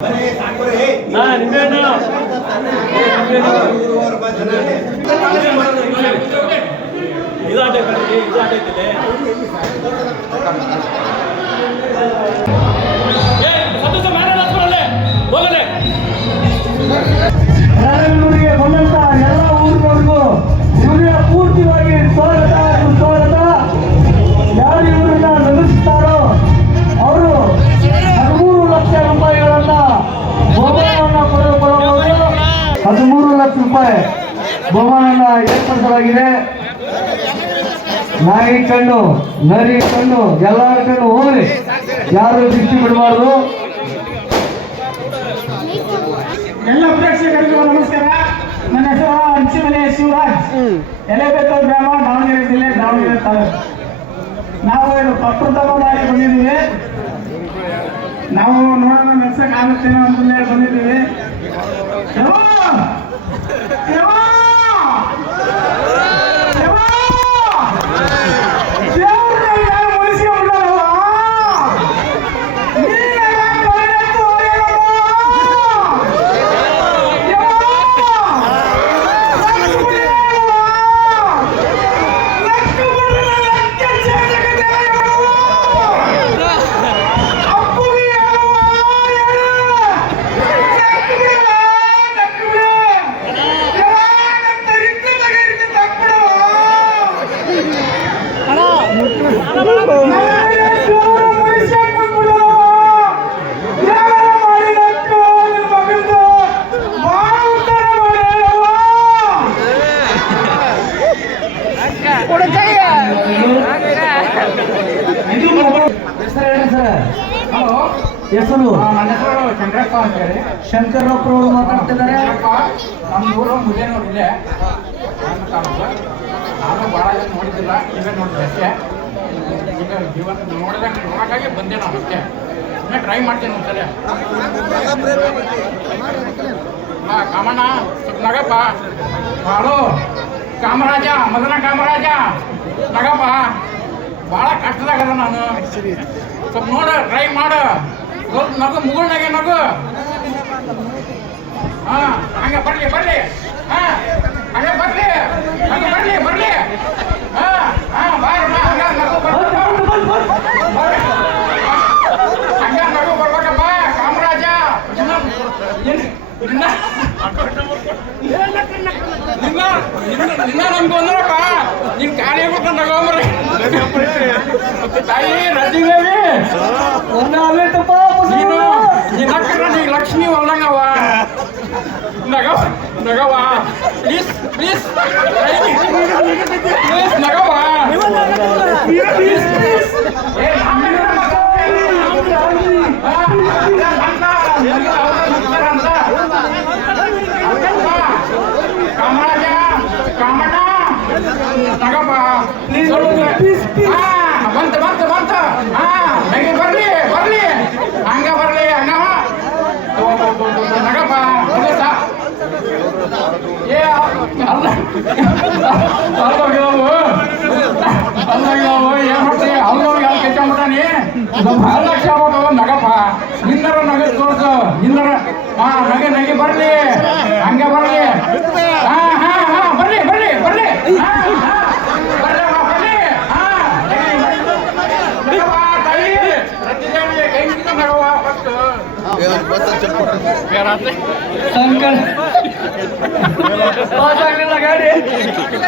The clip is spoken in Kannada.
ಊರಿಗೆ ಬಂದಂತ ಎಲ್ಲ ಊರಿನವರಿಗೂ ಇವರಿಗೆ ಪೂರ್ತಿಯಾಗಿ ಸ್ವಾಗತ ಸುಸ್ವಾಗತ. ಯಾರು ಇವರನ್ನ ನಡೆಸುತ್ತಾರೋ ಅವರು 13 ಲಕ್ಷ ರೂಪಾಯಿಗಳನ್ನ ಬಹುಮಾನವನ್ನ ಪಡೆದುಕೊಳ್ಳಬಹುದು. 13 ಲಕ್ಷ ರೂಪಾಯಿ ಬಹುಮಾನವನ್ನ ಏರ್ಪಡಿಸಲಾಗಿದೆ. ನಾಯಿ ಕಣ್ಣು ನರಿ ಕಣ್ಣು ಎಲ್ಲರ ಕಣ್ಣು ಹೋಗ್ಲಿ, ಯಾರು ದೃಷ್ಟಿ ಬಿಡಬಾರ್ದು. ಎಲ್ಲ ಪ್ರೇಕ್ಷಕರಿಗೂ ನಮಸ್ಕಾರ. ನನ್ನ ಹೆಸರು ಹಂಚಿಮನೆ ಶಿವರಾಜ್, ಎಲೆಬೇತೂರು ಗ್ರಾಮ, ದಾವಣಗೆರೆ ಜಿಲ್ಲೆ, ದಾವಣಗೆರೆ ತಾಲೂಕು. ನಾವು ಇದು ಪ್ರಪ್ರಥಮ ಬಾರಿ ಬಂದಿದ್ದೀವಿ. ನಾವು ನೋಡೋಣ ನಡ್ಸಕ್ ಆಗುತ್ತೇನೋ ಅಂತಂದೇಳಿ ಬಂದಿದ್ದೀವಿ. ಹೆಸರು ನನ್ನ ಹೆಸರು ಚಂದ್ರಪ್ಪ ಅಂತ ಹೇಳಿ. ಶಂಕರಪ್ಪರು ಮಾತಾಡ್ತಿದ್ದಾರೆ. ನಮ್ಮ ಊರು ಮುದೇನೂರಿದೆ. ನಾನು ಭಾಳ ಜನ ನೋಡಿದ್ದಿಲ್ಲ, ಈಗ ನೋಡಿದೆ ಅಷ್ಟೇ. ಈಗ ಜೀವನ ನೋಡೋಕ್ಕಾಗಿ ಬಂದೆ ನಾನು ಅಷ್ಟೇ. ಇನ್ನೂ ಟ್ರೈ ಮಾಡ್ತೀನಿ ಒಂದ್ಸಲ. ಕಾಮಣ್ಣ ಸ್ವಲ್ಪ ನಗಪ್ಪ. ಹಾಳು ಕಾಮರಾಜ, ಮದನ ಕಾಮರಾಜ ನಗಪ್ಪ. ಭಾಳ ಕಷ್ಟದಾಗದ ನಾನು. ಸ್ವಲ್ಪ ನೋಡು, ಟ್ರೈ ಮಾಡು. ಸ್ವಲ್ಪ ನಗು, ಮುಗುಳ್ನಾಗೆ ನಗು. ಹಾಂ, ಹಂಗೆ ಬರಲಿ ಬರಲಿ. ಹಾಂ, ಹಂಗೆ ಬರಲಿ, ಹಂಗೆ ಬರಲಿ ಬರಲಿ. ಹಾಂ ಹಾಂ, ಬಾರಮ್ಮ, ಹಂಗೆ ನಗು ಬರ್ಬೇಕು. ಹಂಗೆ ನಗು ಬರ್ಬೇಕಪ್ಪ ಕಾಮರಾಜ. ನಿನ್ನ ನಮ್ಗೆ ಬಂದ್ರಪ್ಪ, ನಿನ್ ಖಾಲಿ ಆಗ್ಬಿಟ್ಟು ನಗೋಮ್ರಿ. ತಾಯಿ ರಜಿದೇವಿ, ನೀ ಲಕ್ಷ್ಮಿ ಹೊಲ್ದಂಗವ. ನಗವ ನಗವ, ಪ್ಲೀಸ್ ಪ್ಲೀಸ್ ಪ್ಲೀಸ್ ನಗವ. ಕಾಮರಾಜ, ಕಾಮಣ್ಣ ನಗಪ್ಪ ಪ್ಲೀಸ್. ಬಂತು ಬಂತು ಬಂತು. ಹಂಗೆ ಬರ್ಲಿ ಬರ್ಲಿ, ಹಂಗ ಬರ್ಲಿ ಹಂಗವ. ನಗಪ್ಪ ಏ ಅಲ್ಲ ಅಲ್ಲೋಗಿದಾವು ಅಲ್ಲೋಗಿದಾವು. ಏನ್ ಮಾಡ್ತೀವಿ, ಅಲ್ಲೋಗಿ ಅಲ್ಲಿ ಕೆಚ್ಕೊಂಡ್ಬಿಟ್ಟಾನಿ. ಅಲ್ಲ ಲಕ್ಷ ಆಗ್ಬೋದು. ನಗಪ್ಪ ನಿನ್ನರ ನಗ ತೋರ್ಸು, ನಿನ್ನರ. ನಗೆ ನಗೆ ಬರ್ಲಿ, ಹಂಗೆ ಬರ್ಲಿ. ಬರ್ಲಿ ಬರ್ಲಿ ಬರ್ಲಿ. ಶಂಕರ್ ಗಾಡಿ